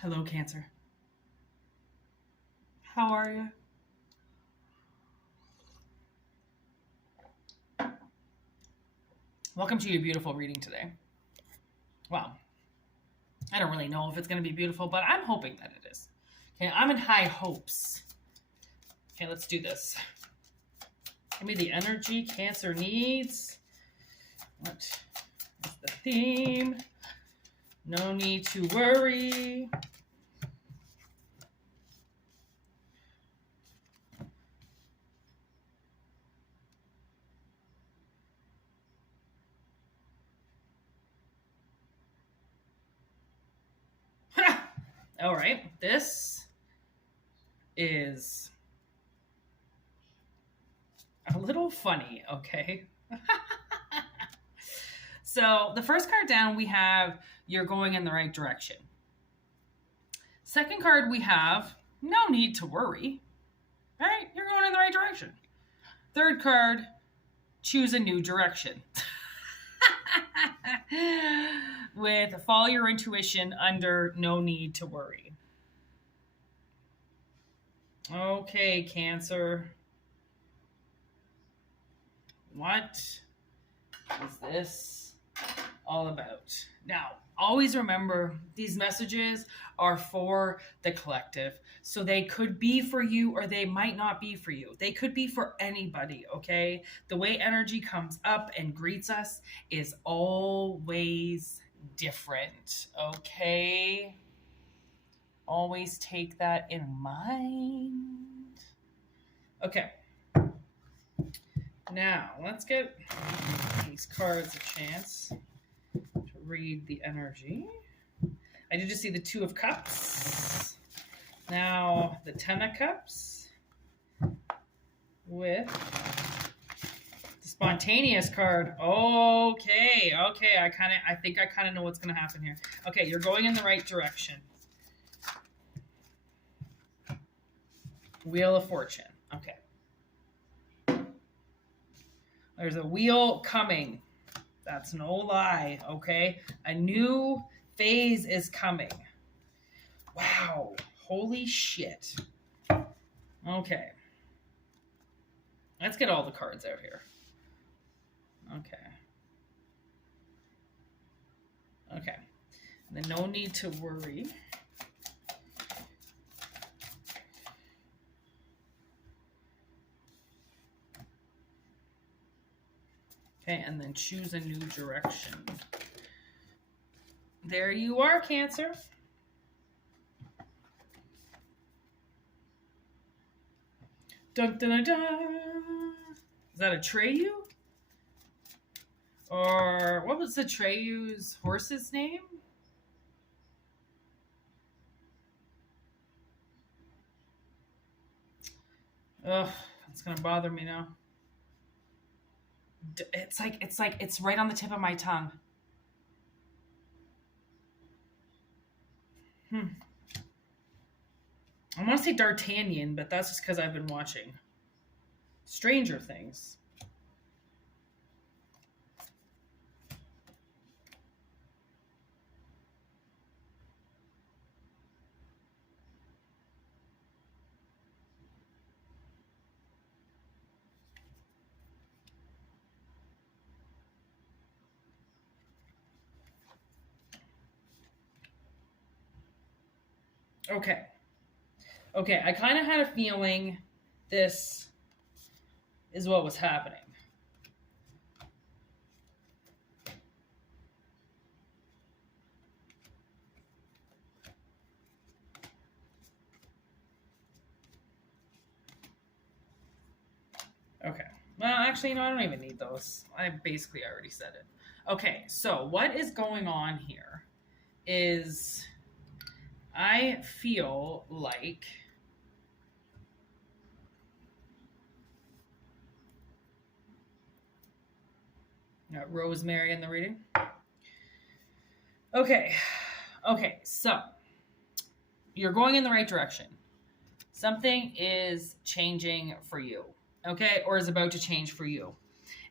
Hello, Cancer. How are you? Welcome to your beautiful reading today. Well, I don't really know if it's going to be beautiful, but I'm hoping that it is. Okay, I'm in high hopes. Okay, let's do this. Give me the energy Cancer needs. What is the theme? No need to worry. All right, this is a little funny, okay? So the first card down, we have you're going in the right direction. Second card, we have no need to worry. All right, you're going in the right direction. Third card, choose a new direction. With follow your intuition under no need to worry. Okay, Cancer. What is this all about? Now, always remember these messages are for the collective. So they could be for you or they might not be for you. They could be for anybody, okay? The way energy comes up and greets us is always different, okay? Always take that in mind. Okay. Now, let's give these cards a chance to read the energy. I did just see the Two of Cups. Now, the Ten of Cups with the Spontaneous card. Okay. I think I kind of know what's going to happen here. Okay, you're going in the right direction. Wheel of Fortune. Okay. There's a wheel coming. That's no lie, okay? A new phase is coming. Wow. Holy shit. Okay. Let's get all the cards out here. Okay. Okay. And then no need to worry. Okay, and then choose a new direction. There you are, Cancer. Dun, dun, dun, dun. Is that a Treyu? Or what was the Treyu's horse's name? Ugh, it's gonna bother me now. It's right on the tip of my tongue. I want to say D'Artagnan, but that's just because I've been watching Stranger Things. Okay, I kind of had a feeling this is what was happening. Okay. Well, actually, no, I don't even need those. I basically already said it. Okay, so what is going on here is I feel like got Rosemary in the reading. Okay, so you're going in the right direction. Something is changing for you, okay, or is about to change for you.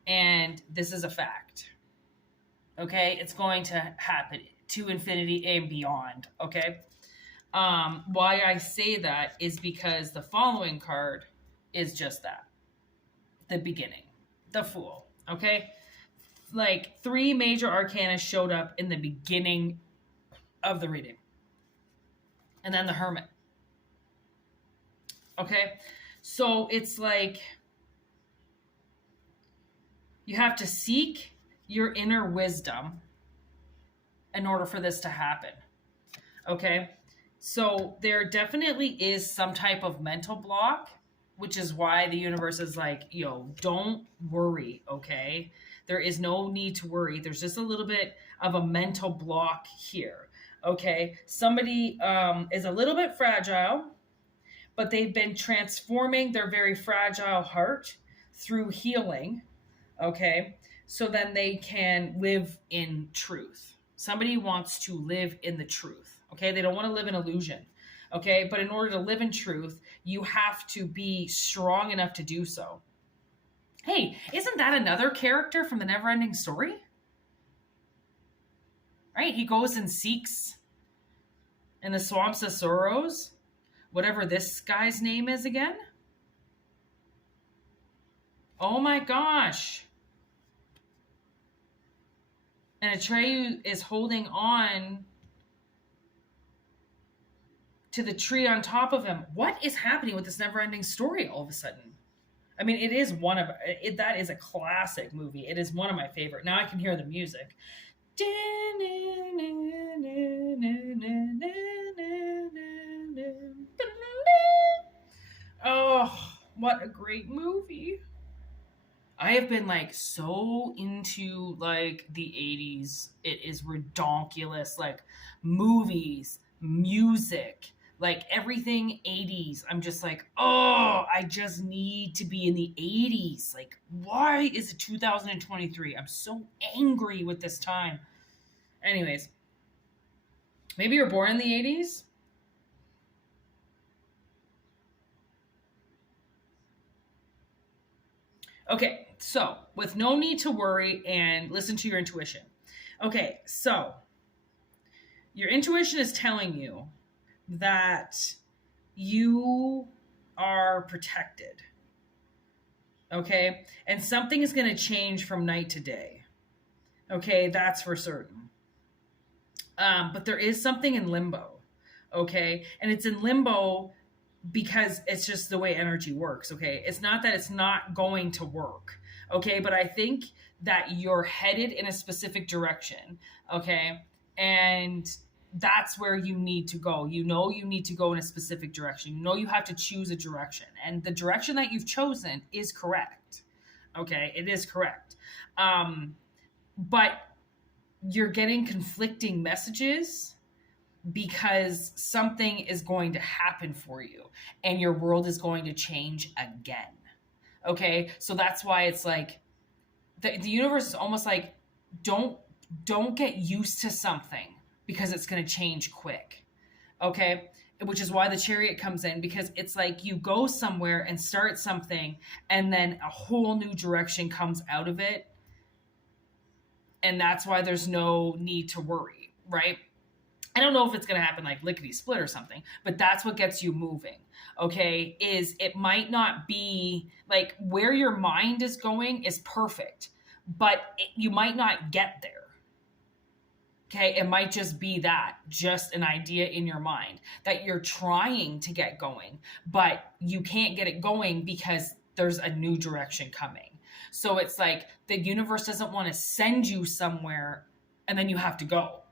And this is a fact, okay? It's going to happen to infinity and beyond, okay? Why I say that is because the following card is just that, the beginning, the Fool. Okay, like 3 major arcana showed up in the beginning of the reading, and then the Hermit. Okay, so it's like you have to seek your inner wisdom in order for this to happen. Okay, so there definitely is some type of mental block, which is why the universe is like, don't worry. Okay, there is no need to worry. There's just a little bit of a mental block here. Okay, somebody is a little bit fragile, but they've been transforming their very fragile heart through healing. Okay, so then they can live in truth. Somebody wants to live in the truth. Okay, they don't want to live in illusion. Okay, but in order to live in truth, you have to be strong enough to do so. Hey, isn't that another character from the Neverending Story? Right? He goes and seeks in the swamps of sorrows, whatever this guy's name is again. Oh my gosh. And Atreyu is holding on to the tree on top of him. What is happening with this Neverending Story all of a sudden? I mean, it is that is a classic movie. It is one of my favorite. Now I can hear the music. Oh, what a great movie. I have been like so into like the 80s. It is redonkulous. Like movies, music, like everything 80s. I'm just like, oh, I just need to be in the 80s. Like, why is it 2023? I'm so angry with this time. Anyways, maybe you're born in the 80s. Okay, so with no need to worry and listen to your intuition. Okay, so your intuition is telling you that you are protected. Okay, and something is going to change from night to day. Okay, that's for certain. But there is something in limbo. Okay, and it's in limbo because it's just the way energy works. Okay, it's not that it's not going to work. Okay, but I think that you're headed in a specific direction. Okay, and that's where you need to go. You need to go in a specific direction. You have to choose a direction, and the direction that you've chosen is correct. Okay, it is correct. But you're getting conflicting messages because something is going to happen for you and your world is going to change again. Okay, so that's why it's like the universe is almost like, don't get used to something because it's going to change quick. Okay, which is why the chariot comes in, because it's like you go somewhere and start something and then a whole new direction comes out of it, and that's why there's no need to worry, right? I don't know if it's going to happen like lickety split or something, but that's what gets you moving. Okay, is it might not be like where your mind is going is perfect, but you might not get there. Okay, it might just be just an idea in your mind that you're trying to get going, but you can't get it going because there's a new direction coming. So it's like the universe doesn't want to send you somewhere and then you have to go,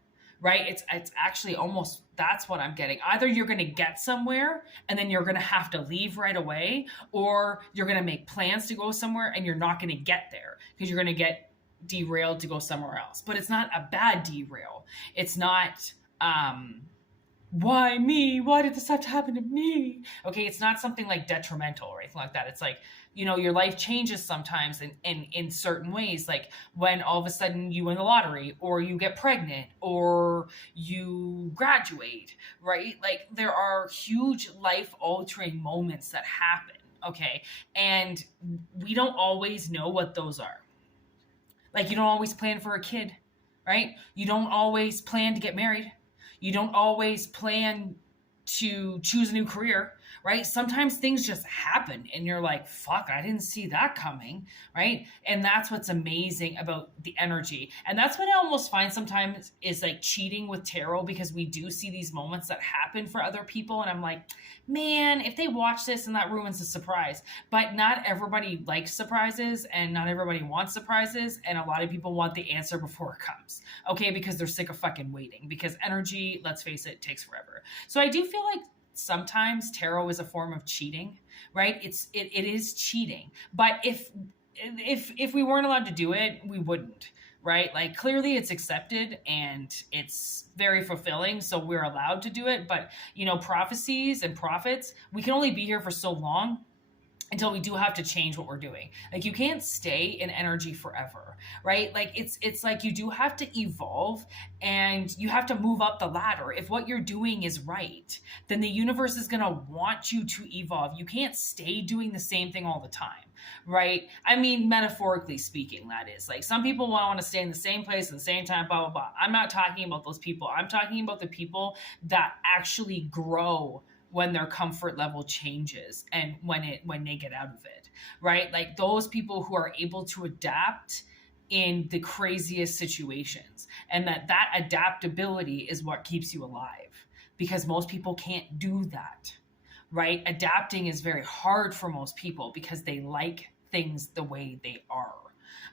right? It's actually almost, that's what I'm getting. Either you're going to get somewhere and then you're going to have to leave right away, or you're going to make plans to go somewhere and you're not going to get there because you're going to get derailed to go somewhere else. But it's not a bad derail. It's not, why me? Why did this have to happen to me? Okay, it's not something like detrimental or anything like that. It's like, your life changes sometimes in certain ways, like when all of a sudden you win the lottery or you get pregnant or you graduate, right? Like there are huge life altering moments that happen, okay? And we don't always know what those are. Like you don't always plan for a kid, right? You don't always plan to get married. You don't always plan to choose a new career, right? Sometimes things just happen and you're like, fuck, I didn't see that coming, right? And that's what's amazing about the energy. And that's what I almost find sometimes is like cheating with tarot, because we do see these moments that happen for other people. And I'm like, man, if they watch this and that ruins the surprise. But not everybody likes surprises and not everybody wants surprises. And a lot of people want the answer before it comes, okay? Because they're sick of fucking waiting, because energy, let's face it, takes forever. So I do feel like sometimes tarot is a form of cheating, right? It is cheating. But if we weren't allowed to do it, we wouldn't, right? Like, clearly it's accepted and it's very fulfilling, so we're allowed to do it. But, you know, prophecies and prophets, we can only be here for so long until we do have to change what we're doing. Like, you can't stay in energy forever, right? Like, it's like you do have to evolve and you have to move up the ladder. If what you're doing is right, then the universe is going to want you to evolve. You can't stay doing the same thing all the time, right? I mean, metaphorically speaking, that is. Like, some people want to stay in the same place at the same time, blah, blah, blah. I'm not talking about those people. I'm talking about the people that actually grow when their comfort level changes and when they get out of it, right? Like, those people who are able to adapt in the craziest situations, and that adaptability is what keeps you alive, because most people can't do that, right? Adapting is very hard for most people because they like things the way they are.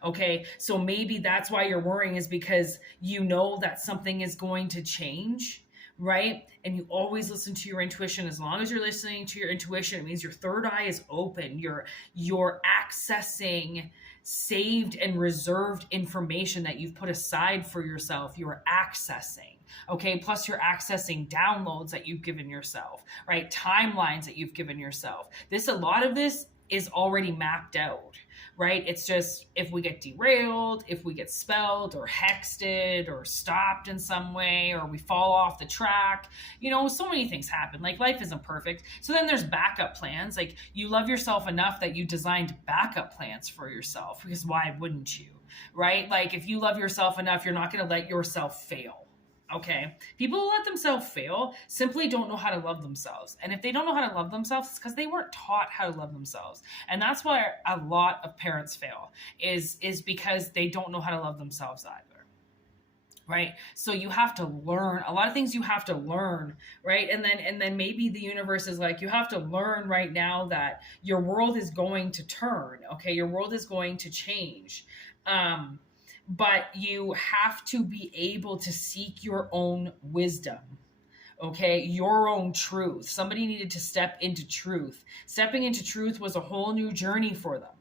Okay, so maybe that's why you're worrying, is because you know that something is going to change, right? And you always listen to your intuition. As long as you're listening to your intuition, it means your third eye is open. You're accessing saved and reserved information that you've put aside for yourself. You're accessing, okay? Plus you're accessing downloads that you've given yourself, right? Timelines that you've given yourself. A lot of this is already mapped out, right? It's just, if we get derailed, if we get spelled or hexed or stopped in some way, or we fall off the track, you know, so many things happen. Like, life isn't perfect. So then there's backup plans. Like, you love yourself enough that you designed backup plans for yourself, because why wouldn't you, right? Like, if you love yourself enough, you're not going to let yourself fail. Okay. People who let themselves fail simply don't know how to love themselves. And if they don't know how to love themselves, it's because they weren't taught how to love themselves. And that's why a lot of parents fail, is because they don't know how to love themselves either. Right? So you have to learn a lot of things. You have to learn, right? And then maybe the universe is like, you have to learn right now that your world is going to turn. Okay. Your world is going to change. But you have to be able to seek your own wisdom, okay? Your own truth. Somebody needed to step into truth. Stepping into truth was a whole new journey for them,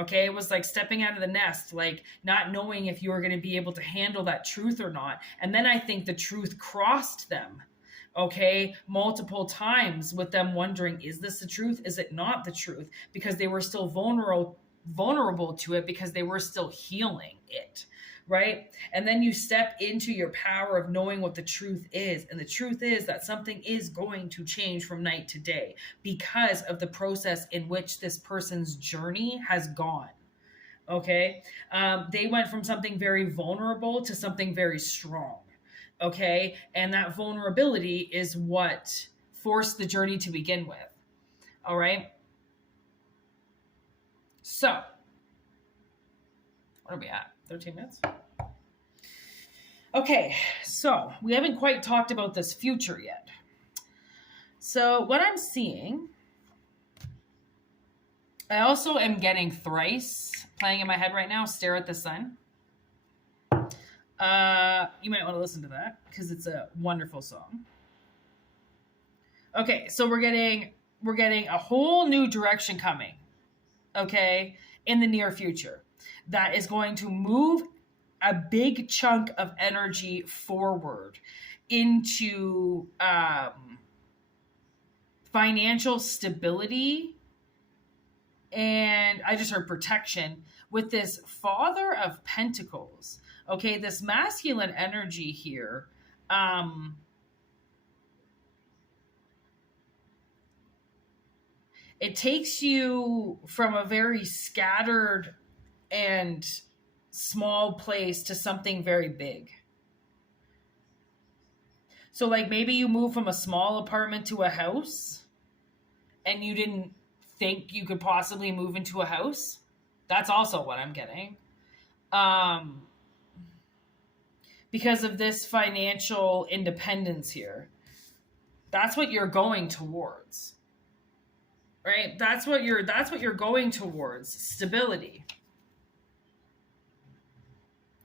okay? It was like stepping out of the nest, like not knowing if you were going to be able to handle that truth or not. And then I think the truth crossed them, okay, multiple times, with them wondering, is this the truth? Is it not the truth? Because they were still vulnerable to it, because they were still healing it, right? And then you step into your power of knowing what the truth is. And the truth is that something is going to change from night to day because of the process in which this person's journey has gone. Okay. They went from something very vulnerable to something very strong. Okay. And that vulnerability is what forced the journey to begin with. All right. So, what are we at? 13 minutes? Okay, so we haven't quite talked about this future yet. So what I'm seeing, I also am getting Thrice playing in my head right now, Stare at the Sun. You might want to listen to that because it's a wonderful song. Okay, so we're getting a whole new direction coming, okay, in the near future. That is going to move a big chunk of energy forward into financial stability. And I just heard protection with this Father of Pentacles. Okay, this masculine energy here. It takes you from a very scattered and small place to something very big. So like maybe you move from a small apartment to a house and you didn't think you could possibly move into a house. That's also what I'm getting. Um, because of this financial independence here. That's what you're going towards. Right? That's what you're going towards. Stability.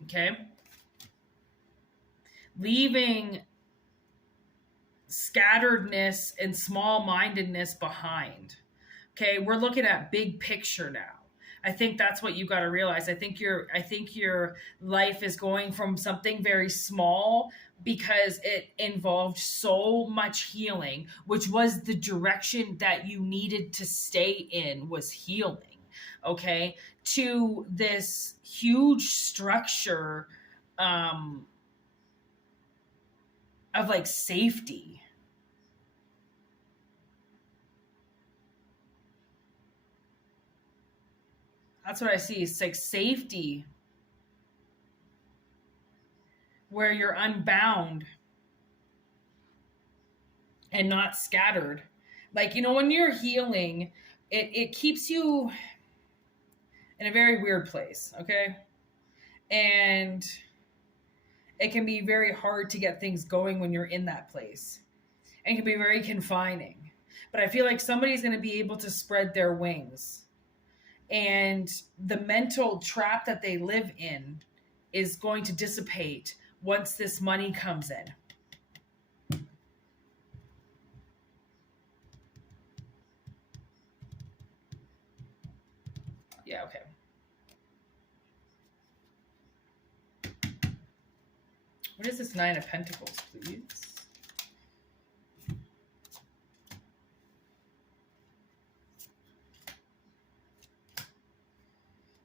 Okay? Leaving scatteredness and small-mindedness behind. Okay, we're looking at big picture now. I think that's what you got to realize. I think your life is going from something very small because it involved so much healing, which was the direction that you needed to stay in, was healing. Okay, to this huge structure of like safety. That's what I see. It's like safety, where you're unbound and not scattered. Like, you know, when you're healing, it keeps you in a very weird place, okay? And it can be very hard to get things going when you're in that place. And it can be very confining. But I feel like somebody's going to be able to spread their wings. And the mental trap that they live in is going to dissipate once this money comes in. Yeah, okay. What is this Nine of Pentacles, please?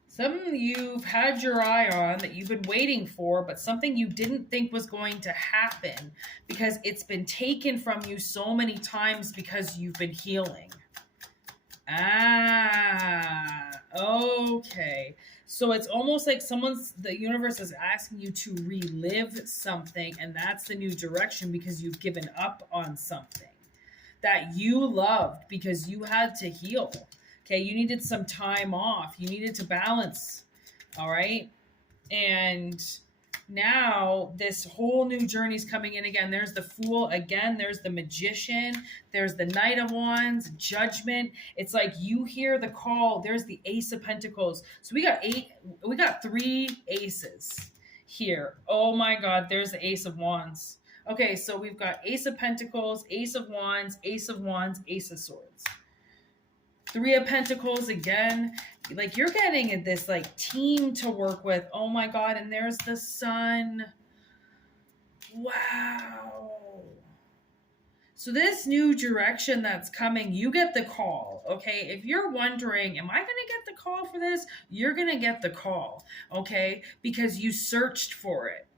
Something you've had your eye on that you've been waiting for, but something you didn't think was going to happen because it's been taken from you so many times because you've been healing. Okay. So it's almost like the universe is asking you to relive something, and that's the new direction because you've given up on something that you loved because you had to heal. Okay, you needed some time off. You needed to balance. All right. And now this whole new journey is coming in again. There's the Fool again. There's the Magician. There's the Knight of Wands, Judgment. It's like you hear the call. There's the Ace of Pentacles. So we got 3 aces here. Oh my God, there's the Ace of Wands. Okay, so we've got Ace of Pentacles, Ace of Wands, Ace of Wands, Ace of Swords. 3 of Pentacles again. Like you're getting this like team to work with. Oh my God. And there's the Sun. Wow. So this new direction that's coming, you get the call. Okay. If you're wondering, am I going to get the call for this? You're going to get the call. Okay. Because you searched for it.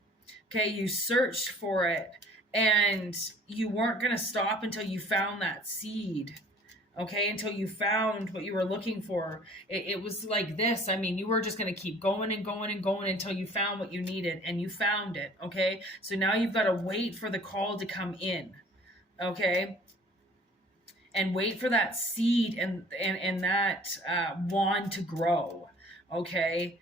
Okay. You searched for it and you weren't going to stop until you found that seed. Okay, until you found what you were looking for. It was like this. I mean, you were just going to keep going and going and going until you found what you needed, and you found it. Okay, so now you've got to wait for the call to come in. Okay, and wait for that seed and that wand to grow. Okay.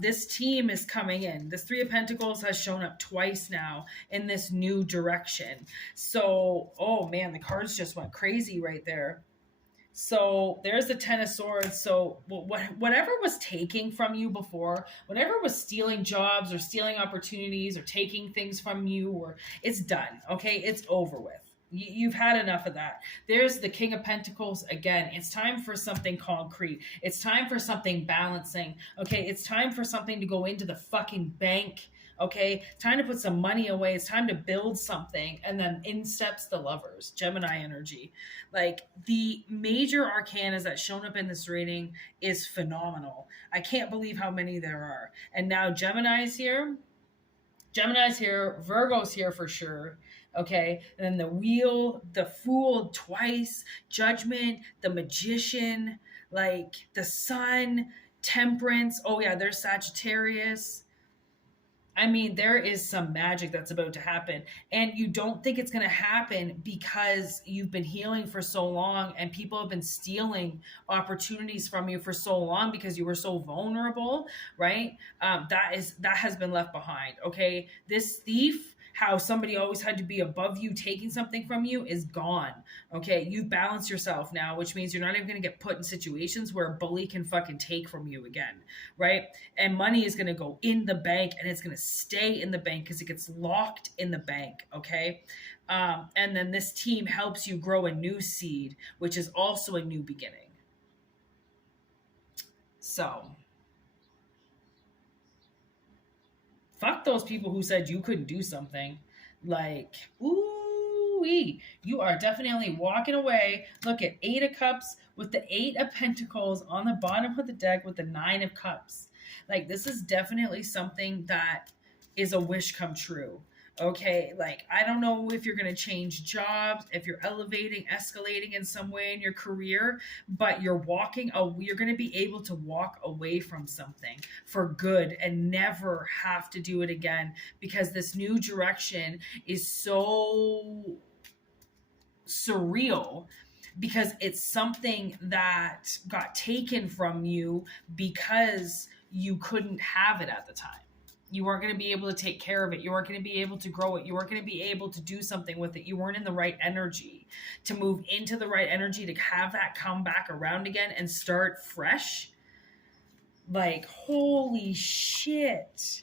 This team is coming in. This 3 of Pentacles has shown up twice now in this new direction. So, oh man, the cards just went crazy right there. So there's the 10 of Swords. So whatever was taking from you before, whatever was stealing jobs or stealing opportunities or taking things from you, or it's done. Okay, it's over with. You've had enough of that. There's the King of Pentacles again. It's time for something concrete. It's time for something balancing. Okay, it's time for something to go into the fucking bank. Okay, time to put some money away. It's time to build something. And then in steps the Lovers, Gemini energy. Like the major arcanas that shown up in this reading is phenomenal. I can't believe how many there are. And now Gemini's here. Virgo's here for sure. Okay, and then the Wheel, the Fool twice, Judgment, the Magician, like the Sun, Temperance. Oh yeah, there's Sagittarius. I mean, there is some magic that's about to happen, and you don't think it's going to happen because you've been healing for so long and people have been stealing opportunities from you for so long because you were so vulnerable, right? That has been left behind. Okay, this thief, how somebody always had to be above you taking something from you, is gone. Okay, you balance yourself now, which means you're not even going to get put in situations where a bully can fucking take from you again, right? And money is going to go in the bank, and it's going to stay in the bank because it gets locked in the bank. Okay, and then this team helps you grow a new seed, which is also a new beginning. So fuck those people who said you couldn't do something. Like, ooh, you are definitely walking away. Look at 8 of Cups with the 8 of Pentacles on the bottom of the deck with the 9 of Cups. Like, this is definitely something that is a wish come true. Okay, like, I don't know if you're going to change jobs, if you're elevating, escalating in some way in your career, but you're going to be able to walk away from something for good and never have to do it again, because this new direction is so surreal, because it's something that got taken from you because you couldn't have it at the time. You weren't going to be able to take care of it. You weren't going to be able to grow it. You weren't going to be able to do something with it. You weren't in the right energy to move into the right energy to have that come back around again and start fresh. Like, holy shit.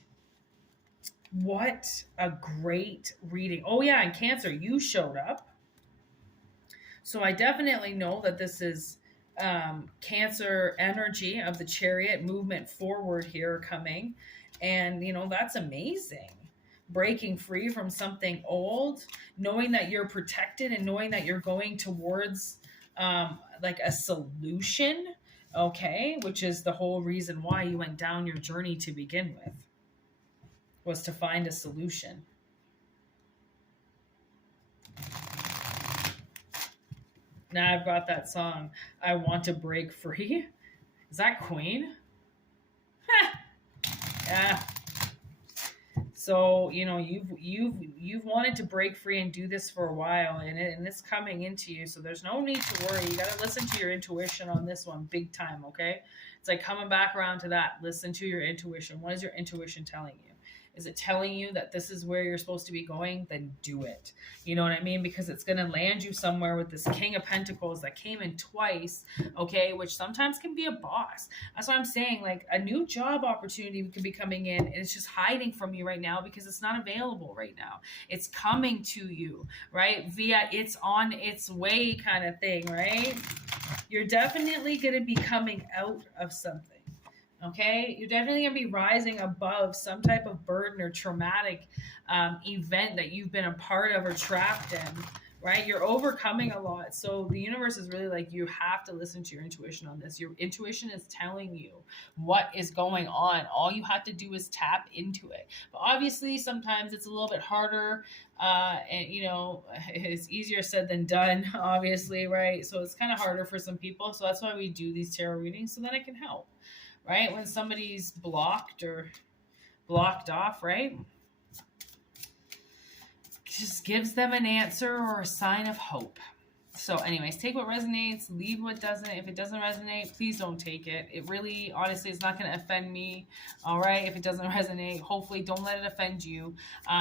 What a great reading. Oh yeah, and Cancer, you showed up. So I definitely know that this is Cancer energy of the Chariot movement forward here coming. And, that's amazing. Breaking free from something old, knowing that you're protected and knowing that you're going towards like a solution, okay? Which is the whole reason why you went down your journey to begin with, was to find a solution. Now I've got that song, I Want to Break Free. Is that Queen? Yeah. So, you've wanted to break free and do this for a while, and it's coming into you. So there's no need to worry. You got to listen to your intuition on this one big time, okay? It's like coming back around to that. Listen to your intuition. What is your intuition telling you? Is it telling you that this is where you're supposed to be going? Then do it. You know what I mean? Because it's going to land you somewhere with this King of Pentacles that came in twice, okay? Which sometimes can be a boss. That's what I'm saying. Like, a new job opportunity could be coming in, and it's just hiding from you right now because it's not available right now. It's coming to you, right? Via it's on its way kind of thing, right? You're definitely going to be coming out of something. Okay, you're definitely going to be rising above some type of burden or traumatic event that you've been a part of or trapped in, right? You're overcoming a lot. So the universe is really like, you have to listen to your intuition on this. Your intuition is telling you what is going on. All you have to do is tap into it. But obviously, sometimes it's a little bit harder. And it's easier said than done, obviously, right? So it's kind of harder for some people. So that's why we do these tarot readings, so that it can help. Right? When somebody's blocked or blocked off, right? Just gives them an answer or a sign of hope. So anyways, take what resonates, leave what doesn't. If it doesn't resonate, please don't take it. It really, honestly, it's not going to offend me. All right? If it doesn't resonate, hopefully don't let it offend you.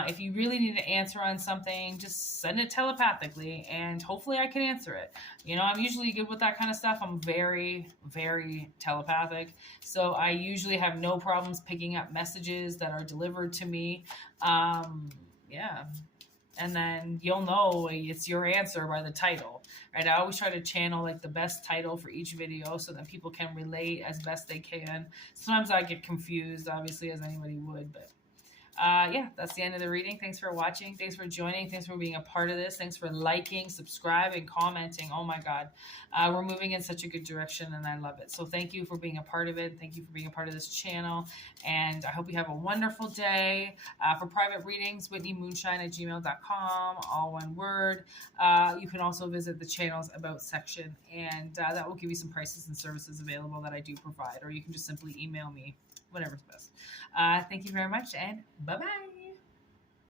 If you really need an answer on something, just send it telepathically, and hopefully I can answer it. I'm usually good with that kind of stuff. I'm very, very telepathic. So I usually have no problems picking up messages that are delivered to me. Yeah. And then you'll know it's your answer by the title, right? I always try to channel like the best title for each video so that people can relate as best they can. Sometimes I get confused, obviously, as anybody would, but yeah, that's the end of the reading. Thanks for watching. Thanks for joining. Thanks for being a part of this. Thanks for liking, subscribing, commenting. Oh my God. We're moving in such a good direction, and I love it. So thank you for being a part of it. Thank you for being a part of this channel. And I hope you have a wonderful day. For private readings, whitneymoonshine@gmail.com, all one word. You can also visit the channel's About section, and that will give you some prices and services available that I do provide. Or you can just simply email me, whatever's best. Thank you very much, and bye-bye.